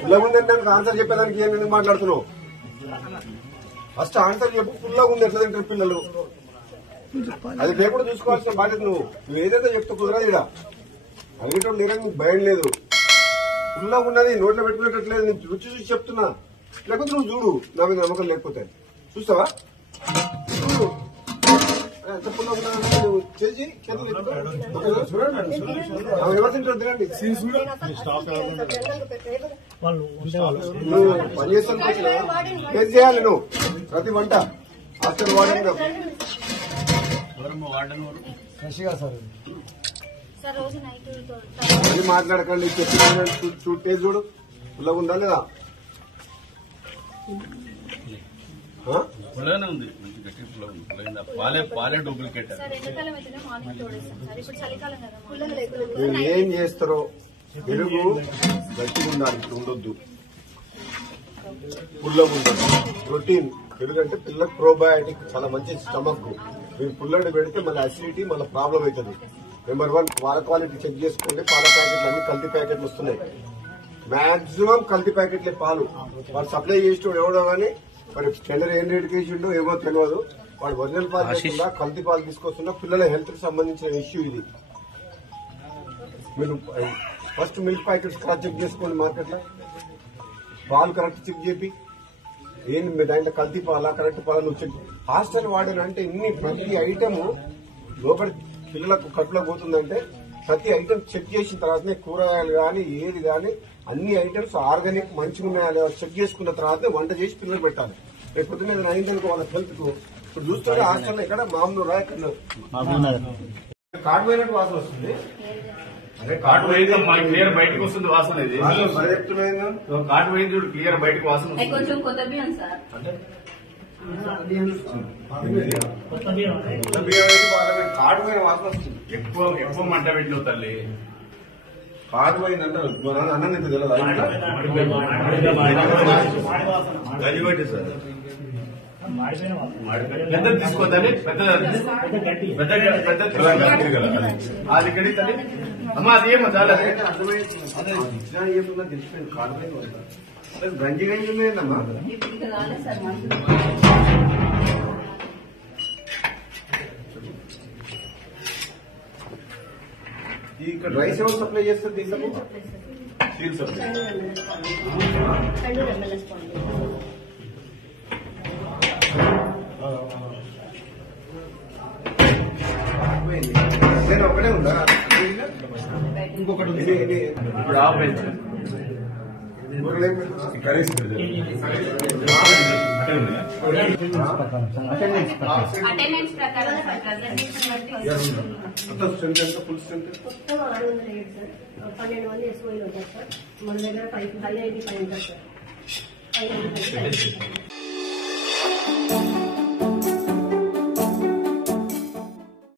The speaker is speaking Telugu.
ఫుల్గా ఉందంటే ఆన్సర్ చెప్పేదానికి ఏం మాట్లాడుతున్నావు? ఫస్ట్ ఆన్సర్ చెప్పు. ఫుల్గా ఉంది ఎట్లా తింటారు పిల్లలు? అది లేకుండా చూసుకోవాల్సిన బాధ్యత నువ్వు ఏదైతే చెప్తే కుదరదు. ఇలా అడిగేటప్పుడు నీకు భయం లేదు. ఫుల్గా ఉన్నది నోట్లో పెట్టుకునేటట్లేదు. నేను రుచి చూసి చెప్తున్నా. లేకపోతే నువ్వు చూడు, నా మీద నమ్మకం లేకపోతే చూస్తావా? చూడు ఎంత ఫుల్గా ఉన్నదంటే నువ్వు చేసి ఎవరు తింటారు తినండి. నువ్వు పని చేస్తాను టేస్ట్ చేయాలి. నువ్వు ప్రతి వంట హాస్టల్ వాడని అది మాట్లాడకండి. చెప్పిన టేస్ట్ చూడు ఫుల్గా ఉందా లేదా? ఏం చేస్తారో పెరుగు గట్టిగా ఉండాలి, ఉండొద్దు. పుల్లగా ఉండదు. ప్రోటీన్ పెరుగు అంటే పిల్లలకు ప్రోబయాటిక్ చాలా మంచి స్టమక్. మీరు పుల్లడి పెడితే మళ్ళీ అసిడిటీ మళ్ళీ ప్రాబ్లం అవుతుంది. నెంబర్ 1 పాల క్వాలిటీ చెక్ చేసుకోండి. పాల ప్యాకెట్లు అన్ని కల్తీ ప్యాకెట్లు వస్తున్నాయి. మాక్సిమం కల్తీ ప్యాకెట్లే పాలు. వాడు సప్లై చేసేటోడు ఎవడో కానీ మరి టెండర్ ఏం రేటుకి వేసిండో ఏమో తెలియదు. వాడు ఒరిజినల్ పాలు లేకుండా కల్తీ పాలు తీసుకొస్తున్నా. పిల్లల హెల్త్ కి సంబంధించిన ఇష్యూ ఇది. మీరు first milk packets correct check చేసుకోండి. మార్కెట్ లో పాలు కరెక్ట్ చెక్ చేపి ఏంటి దాంట్లో కల్తీ పాలా కరెక్ట్ పాలు నువ్వు చెక్. హాస్టల్ వాడర్ అంటే ఇన్ని ప్రతి ఐటమ్ లోపలి పిల్లలకు కట్టులో పోతుందంటే ప్రతి ఐటమ్ చెక్ చేసిన తర్వాతనే కూరగాయలు కానీ ఏది కానీ అన్ని ఐటమ్స్ ఆర్గానిక్ మంచిగా ఉన్నాయా చెక్ చేసుకున్న తర్వాతనే వంట చేసి పిల్లలు పెట్టాలి. రేపు పొద్దున్న ఏదైనా అయిందనుకో వాళ్ళ హెల్త్ కు. ఇప్పుడు చూస్తుంటే హాస్టల్ ఇక్కడ మామూలు కార్డు పోయినట్టు వాసన వస్తుంది. అదే కార్డు పోయింది క్లియర్ బయటకు వస్తుంది వాసన. ఇది కార్డు పోయింది చూడు క్లియర్ బయటకు వాసన అంటే కార్డు పోయిన వాసన వస్తుంది. ఎక్కువ మంట పెట్టిన తల్లి కార్డు పోయిందంటే అన్నం ఎంత తెలియదు. గది పెట్టి సార్ పెద్ద తీసుకోద్దని పెద్ద అది కడి తల్లి అమ్మా అది ఏమో చాలా తెలిసిపోయింది. కార్డు పోయింది గంజి గంజి లేదమ్మా. ఇక్కడ రైస్ ఎవరు సప్లై చేస్తారు? దీంట్లో స్టీల్ సప్లై. నేను ఒక్కడే ఉందా? ఇంకొకటి ఇప్పుడు ఆపేసి కనీసం అటెండెన్స్ ప్రకారం ఫుల్ స్ట్రెంత్ 12 మంది ఎస్ఓలు ఉంటారు సార్. మన దగ్గర 5 ఐఐటీ 5 ఉంటారు సార్. 5